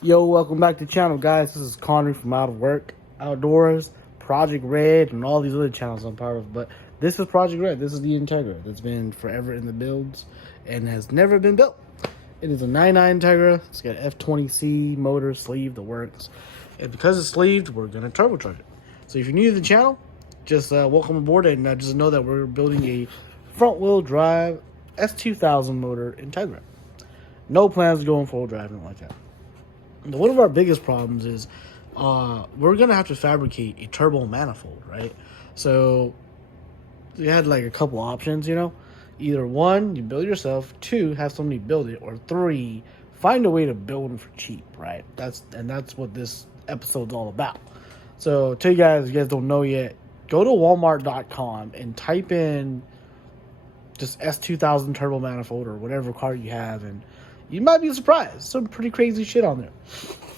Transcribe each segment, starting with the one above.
Yo, welcome back to the channel, guys. This is Connery from Out of Work, Outdoors, Project Red, and all these other channels I'm part of. But this is Project Red. This is the Integra that's been forever in the builds and has never been built. It is a 99 Integra. It's got F20C motor, sleeve, the works. And because it's sleeved, we're going to turbocharge it. So if you're new to the channel, just welcome aboard, and just know that we're building a front-wheel drive S2000 motor Integra. No plans to go in full drive, nothing like that. One of our biggest problems is we're going to have to fabricate a turbo manifold, right? So we had like a couple options, Either one, you build yourself, two, have somebody build it, or three, find a way to build them for cheap, right? That's what this episode's all about. So tell you guys, if you guys don't know yet, go to walmart.com and type in just S2000 turbo manifold or whatever car you have, and you might be surprised. Some pretty crazy shit on there.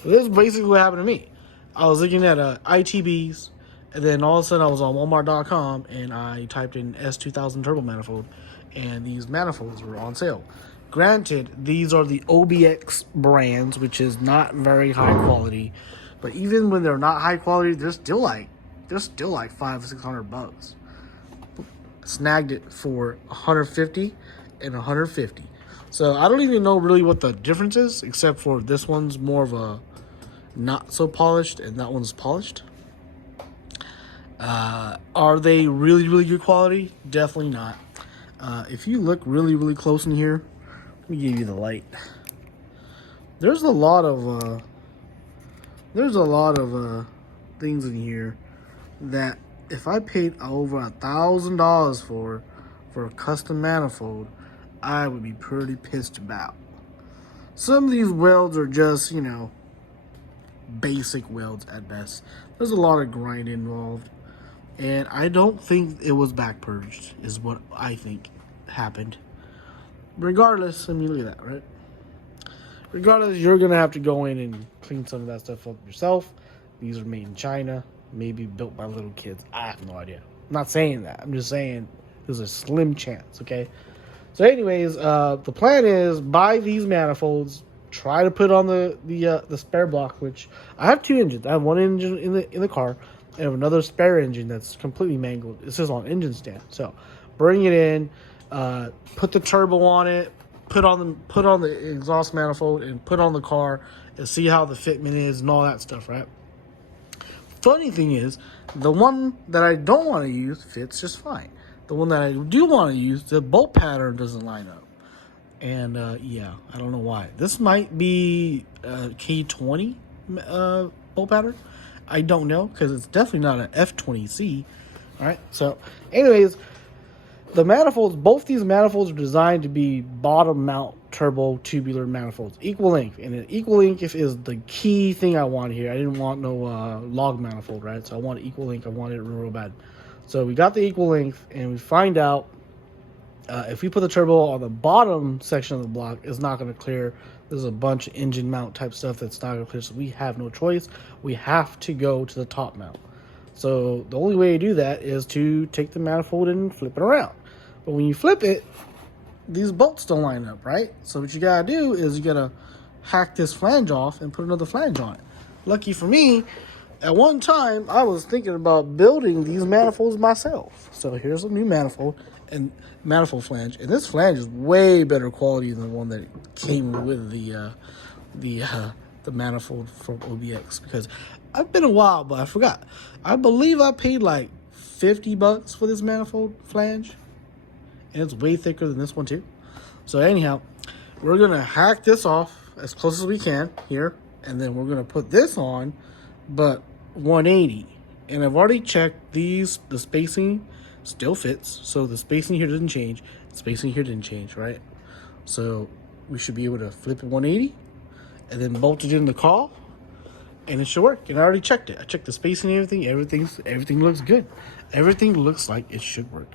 So this is basically what happened to me. I was looking at ITBs, and then all of a sudden I was on Walmart.com, and I typed in S2000 turbo manifold, and these manifolds were on sale. Granted, these are the OBX brands, which is not very high quality, but even when they're not high quality, they're still like $500-600. Snagged it for $150 and $150. So I don't even know really what the difference is, except for this one's more of a not so polished and that one's polished. Are they really, really good quality? Definitely not. If you look really, really close in here, let me give you the light. There's a lot of things in here that if I paid over $1,000 for a custom manifold, I would be pretty pissed about. Some of these welds are just, basic welds at best. There's a lot of grind involved. And I don't think it was back purged, is what I think happened. Regardless, I mean, look at that, right? Regardless, you're going to have to go in and clean some of that stuff up yourself. These are made in China, maybe built by little kids. I have no idea. I'm not saying that. I'm just saying there's a slim chance, okay? So anyways, the plan is buy these manifolds, try to put on the spare block, which I have two engines. I have one engine in the car, and I have another spare engine that's completely mangled. It says on engine stand. So bring it in, put the turbo on it, put on the exhaust manifold, and put on the car, and see how the fitment is and all that stuff, right? Funny thing is, the one that I don't want to use fits just fine. The one that I do want to use, the bolt pattern doesn't line up. And, yeah, I don't know why. This might be K20 bolt pattern. I don't know, because it's definitely not an F20C. All right, so, anyways, the manifolds, both these manifolds are designed to be bottom mount turbo tubular manifolds. Equal length. And an equal length is the key thing I want here. I didn't want no log manifold, right? So I want equal length. I wanted it real bad. So we got the equal length, and we find out if we put the turbo on the bottom section of the block, it's not going to clear. There's a bunch of engine mount type stuff that's not going to clear, so we have no choice. We have to go to the top mount. So the only way to do that is to take the manifold and flip it around. But when you flip it, these bolts don't line up, right? So what you got to do is you got to hack this flange off and put another flange on it. Lucky for me, at one time, I was thinking about building these manifolds myself. So here's a new manifold and manifold flange, and this flange is way better quality than the one that came with the manifold from OBX. Because I've been a while, but I forgot. I believe I paid like $50 for this manifold flange, and it's way thicker than this one too. So anyhow, we're gonna hack this off as close as we can here, and then we're gonna put this on, but 180. And I've already checked these, the spacing still fits, so the spacing here didn't change, the spacing here didn't change, right? So we should be able to flip it 180 and then bolt it in the car, and it should work. And I already checked it. I checked the spacing and everything looks good. Everything looks like it should work.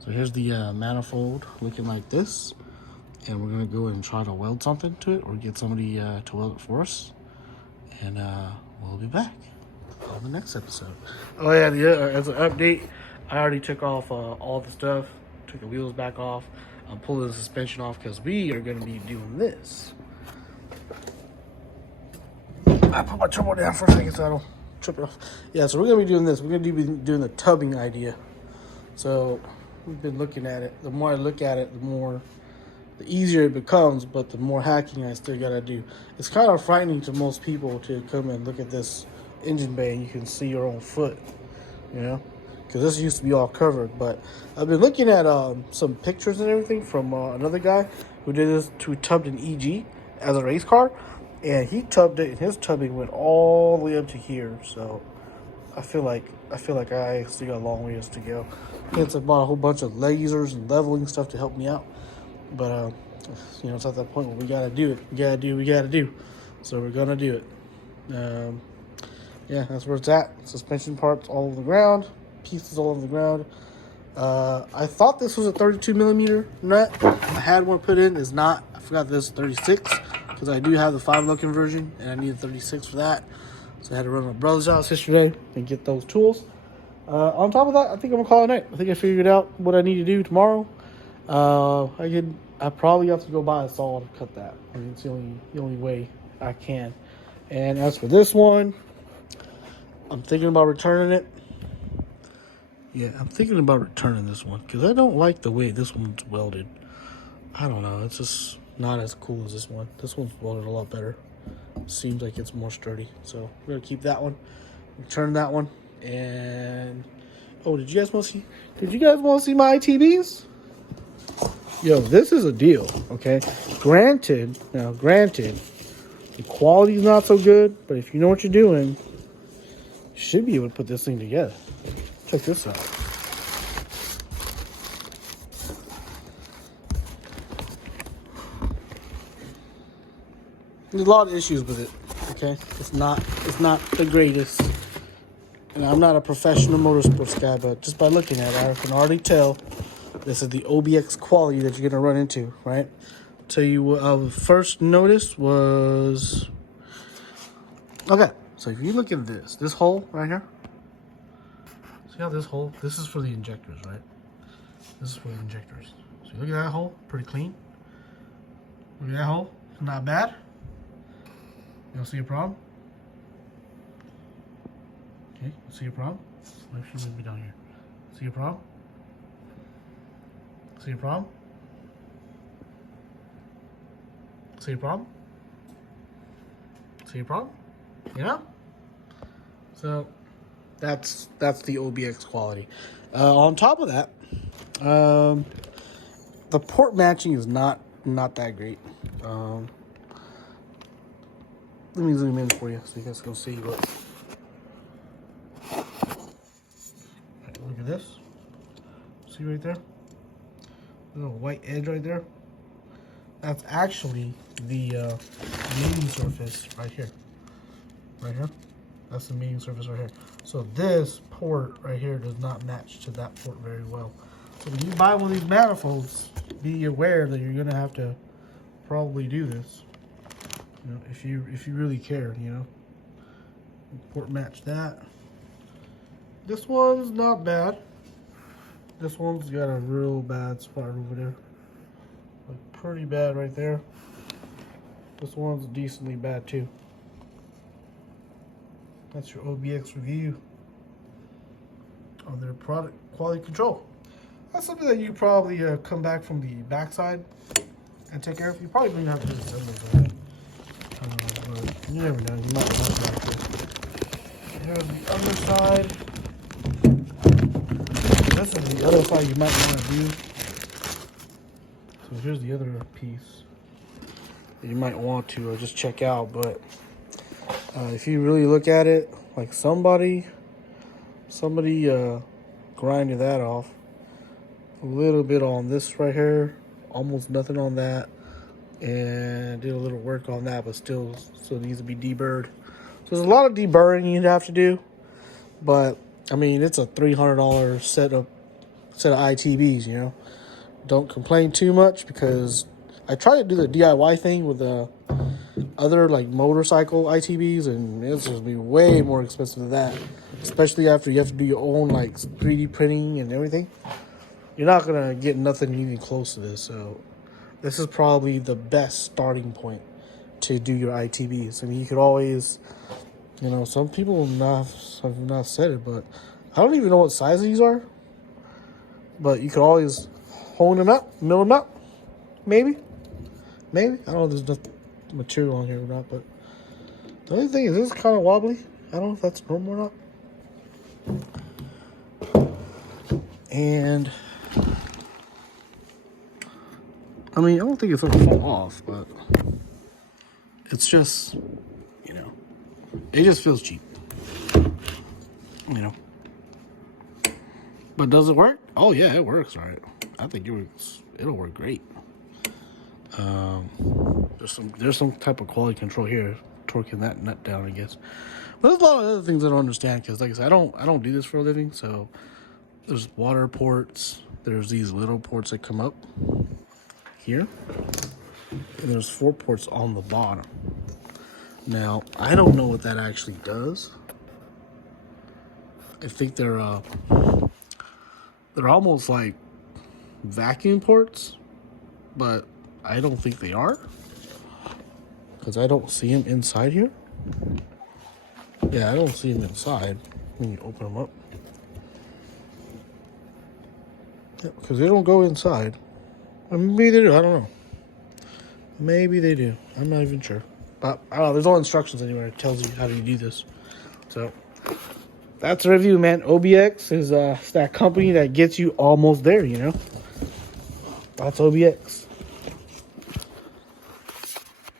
So here's the manifold looking like this, and we're gonna go and try to weld something to it, or get somebody to weld it for us, and we'll be back on the next episode. Oh yeah, as an update, I already took off all the stuff, took the wheels back off. I'm pulling the suspension off because we are going to be doing this. I put my turbo down for a second so I don't trip it off. Yeah, so we're gonna be doing this. We're gonna be doing the tubbing idea. So we've been looking at it. The more I look at it, the easier it becomes, but the more hacking I still gotta do. It's kind of frightening to most people to come and look at this engine bay and you can see your own foot, you know, because this used to be all covered. But I've been looking at some pictures and everything from another guy who did this, who tubbed an EG as a race car, and he tubbed it, and his tubbing went all the way up to here. So I feel like I still got a long ways to go. Hence, I bought a whole bunch of lasers and leveling stuff to help me out. But you know, it's at that point where we gotta do it. We gotta do. So we're gonna do it. Yeah, that's where it's at. Suspension parts all over the ground, pieces all over the ground. I thought this was a 32 millimeter nut. I had one put in. It's not. I forgot this is 36 because I do have the 5-low conversion and I needed 36 for that. So I had to run to my brother's house yesterday and get those tools. On top of that, I think I'm gonna call it a night. I think I figured out what I need to do tomorrow. I probably have to go buy a saw to cut that. I mean, it's the only way I can. And as for this one, I'm thinking about returning it. Yeah, I'm thinking about returning this one because I don't like the way this one's welded. I don't know. It's just not as cool as this one. This one's welded a lot better. Seems like it's more sturdy. So we're gonna keep that one, return that one, and oh, did you guys want to see my ITBs? Yo, this is a deal, okay? Granted, the quality's not so good, but if you know what you're doing, you should be able to put this thing together. Check this out. There's a lot of issues with it, okay? It's not the greatest. And I'm not a professional motorsports guy, but just by looking at it, I can already tell this is the OBX quality that you're going to run into, right? Tell you what I first noticed was... Okay, so if you look at this hole right here. See how this hole, this is for the injectors, right? This is for the injectors. So you look at that hole, pretty clean. Look at that hole, it's not bad. You don't see a problem? Okay, you see a problem? Maybe she move me down here. See a problem? See a problem? See a problem? See a problem? You know? So that's the OBX quality. On top of that, the port matching is not that great. Let me zoom in for you so you guys can see what. Right, look at this. See right there? Little white edge right there. That's actually the mating surface right here. Right here. That's the mating surface right here. So this port right here does not match to that port very well. So when you buy one of these manifolds, be aware that you're gonna have to probably do this. You know, if you really care, you know. Port match that. This one's not bad. This one's got a real bad spot over there. Like pretty bad right there. This one's decently bad too. That's your OBX review on their product quality control. That's something that you probably come back from the backside and take care of. You probably don't even have to disassemble that. But you never know. You might want to like this. Here's the other side. This is the other side you might want to do. So here's the other piece that you might want to just check out. But if you really look at it, like somebody grinded that off. A little bit on this right here, almost nothing on that, and did a little work on that, but still needs to be deburred. So there's a lot of deburring you'd have to do, but I mean it's a $300 set of ITBs, you know. Don't complain too much because I tried to do the DIY thing with the other like motorcycle ITBs, and it's just be way more expensive than that, especially after you have to do your own like 3D printing and everything. You're not gonna get nothing even close to this. So this is probably the best starting point to do your ITBs. I mean, you could always, you know, some people have not said it, but I don't even know what size these are. But you could always hone them out, mill them out. Maybe. I don't know if there's enough material on here or not, but the only thing is this is kind of wobbly. I don't know if that's normal or not. And I mean, I don't think it's going to fall off, but it's just, you know, it just feels cheap. You know. But does it work? Oh yeah, it works. All right. I think it'll work great. There's some type of quality control here, torquing that nut down, I guess. But there's a lot of other things I don't understand because, like I said, I don't do this for a living. So there's water ports. There's these little ports that come up here, and there's 4 ports on the bottom. Now I don't know what that actually does. I think they're almost like vacuum ports, but I don't think they are because I don't see them inside here. Yeah, I don't see them inside when you open them up. Yeah, because they don't go inside. Or maybe they do. I don't know. Maybe they do. I'm not even sure. But I don't know. There's no instructions anywhere. It tells you how to do this. So that's a review, man. OBX is that company that gets you almost there, you know. That's OBX.